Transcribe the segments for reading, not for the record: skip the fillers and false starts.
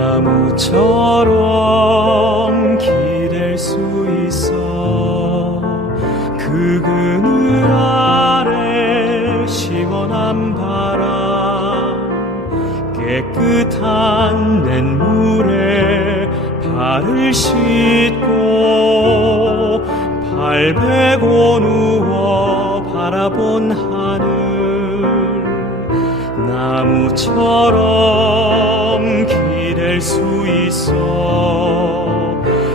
나무처럼 기댈 수 있어. 그 그늘 아래 시원한 바람, 깨끗한 냇물에 발을 씻고 발 베고 누워 바라본 하늘, 나무처럼 기댈 수 있어.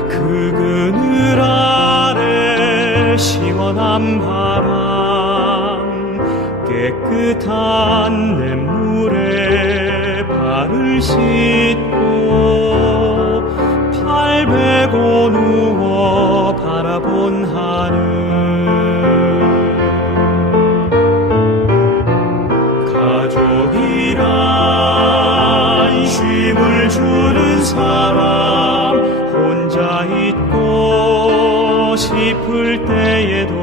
그 그늘 아래 시원한 바람, 깨끗한 냇물에 발을 씻고 발 베고 누워 바라본 하늘. 가족이란 쉼을 주는 사람, 혼자 있고 싶을 때에도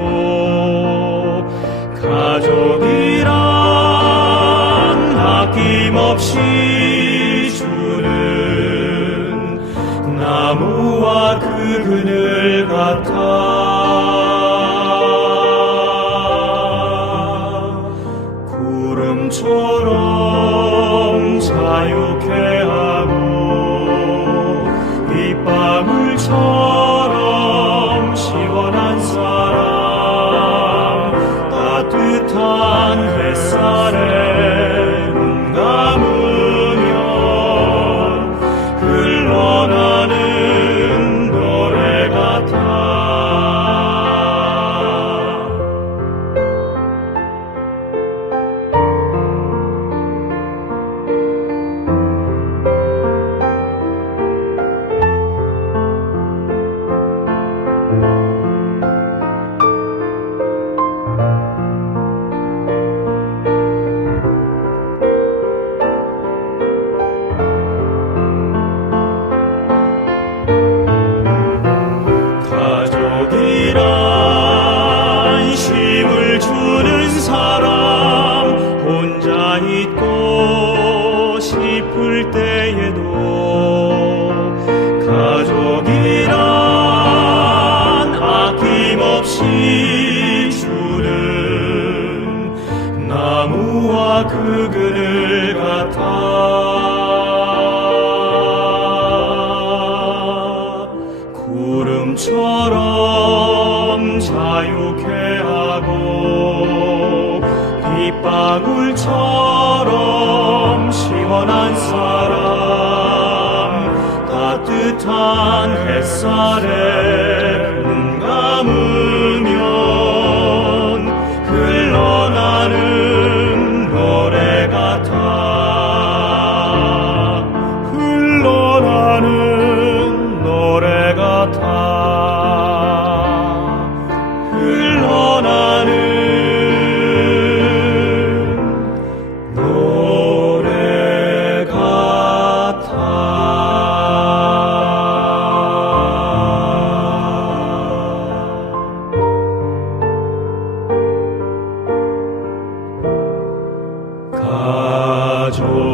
가족이란 아낌없이 주는 나무와 그 그늘 같아. 구름처럼 자유케 하고 빗방울처럼 시원한 사람, 따뜻한 햇살에 눈 감으면 흘러나는 노래 같아. 가족이란 쉼을 주는 사람, 혼자 있고 싶을 때에도 가족이란 아낌없이 주는 나무와 그 그늘 같아. 구름처럼 자유케 하고 빗방울처럼 시원한 사람, 따뜻한 햇살에 눈 감으면 흘러나는 노래 같아. 흘러나는 노래 같아. 흘러나는 노래 같아. 가족